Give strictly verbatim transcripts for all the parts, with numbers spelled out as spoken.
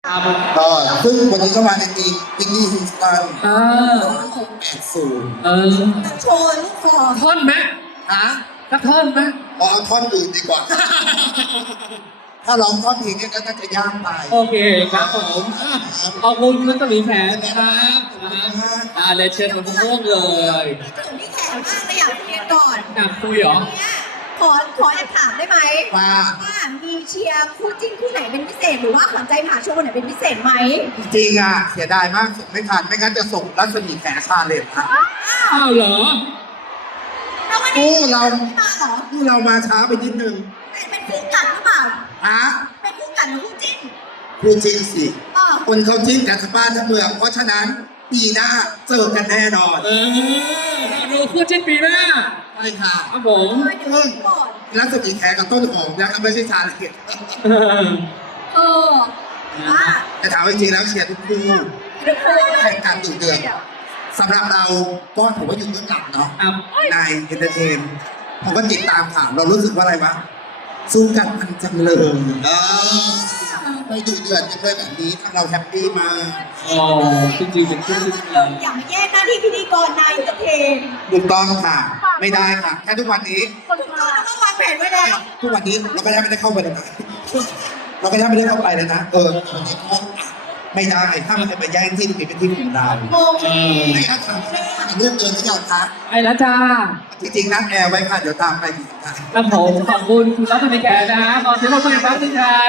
ครับก็ซึ่งวันนี้ก็มาในทีมวินนี่ฮิวสตันอ่าแปดศูนย์เออโชว์ลูกคอท่อนไหมฮะสักท่อนไหมเอาเอาท่อนอื่นดีกว่า ถ้าร้องท่อนเพลงเนี้ก็น่าจะยากไปโอเคครับผมอ่ะขอบคุณคุณสมีแผนนะครับอ่าเลนเชิญคุณพุ่งร่วงเลยถึงพี่แขกมากเลยอยากเรียนก่อนอยากคุยเหรอเนี่ยขอขออยากถามได้ไหมว่าว่ามีเชียร์คู่จิ้นคู่ไหนเป็นพิเศษหรือว่าขวัญใจมหาชนคนไหนเป็นพิเศษไหมจริงๆอ่ะเสียดายมากส่งไม่ทันไม่งั้นจะส่งรัศมีแขชาเลนครับอ้าวเหรอแล้ววันนี้คู่เราไม่มาเหรอคู่เรามาช้าไปนิดนึงเป็นเป็นคู่กัดหรือเปล่าฮะเป็นคู่กัดหรือคู่จิ้นคู่จริงสิอ๋อคนเขาจิ้นกันทั้งบ้านทั้งเมือง เพราะฉะนั้นปีหน้าเจอกันแน่นอนเออเราดูคู่จิ้นปีหน้าใช่ค่ะครับผมเดี๋ยวก่อนรัศมีแขกับต้นหอมนะครับไม่ใช่ชาเลนเออเออว่าแต่ถามว่าจริงๆแล้วเชียร์ทุกคู่เดี๋ยวคุยแข่งกันดุเดือดสำหรับเราก็ถือว่าอยู่เบื้องหลังเนาะครับในเอนเตอร์เทนผมก็ติดตามข่าวเรารู้สึกว่าอะไรวะสู้กันมันจังเลยเออไม่ดุเดือดจังเลยแบบนี้ทางเราแฮปปี้มากอ๋อจริงๆเป็นคู่จิ้นกันอย่ามาแยกหน้าที่พิธีกรนายจะเทนถูกต้องค่ะ ไม่ได้ค่ะ แค่ทุกวันนี้คนเราต้องวางแผนไว้แล้วทุกวันนี้เราก็แทบไม่ได้เข้าไปเลยนะเราก็แทบไม่ได้เข้าไปเลยนะเออวันนี้ก็ไม่ได้ถ้ามันจะไปแย่งที่ตรงนี้เป็นที่ของเรางงเออไม่งั้นถามเรื่องเดินหรือยังคะไปแล้วจ้าจริงๆนัดแอร์ไว้ค่ะเดี๋ยวตามไปทีสุดท้ายครับผมขอบคุณคุณรัตมีแขกนะฮะขอเสียงปรบมืออีกครั้งหนึงครับ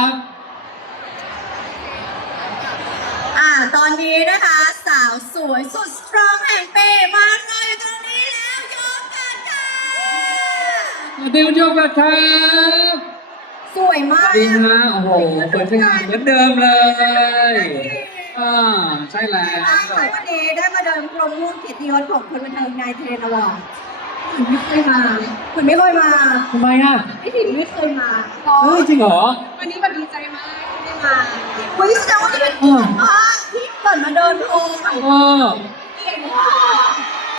อ่าตอนนี้นะคะสาวสวยสุดสตรองแห่งเปมารออยู่ตรงนี้แล้วยกกันค่ะสวัสดีคุณโยมกันครับสวยสมาวักสดีฮะโอ้โหเปิดใช้งานเหมือนเดิมเลยอ่าใช่แล้วอ่าวันนี้ได้มาเดินพรมม่วงเกียรติยศของคนบันเทิงนายเทรนอวอร์ดคุณไม่เคยมาคุณไม่เคยมาทำไมอ่ะพี่ถิ่นไม่เคยมาเพราะเฮ้ยจริงเหรอวันนี้แบบดีใจมากที่ได้มาวันนี้แสดงว่าจะเป็นที่แบบว่าที่เปิดมาเดินพรมเออ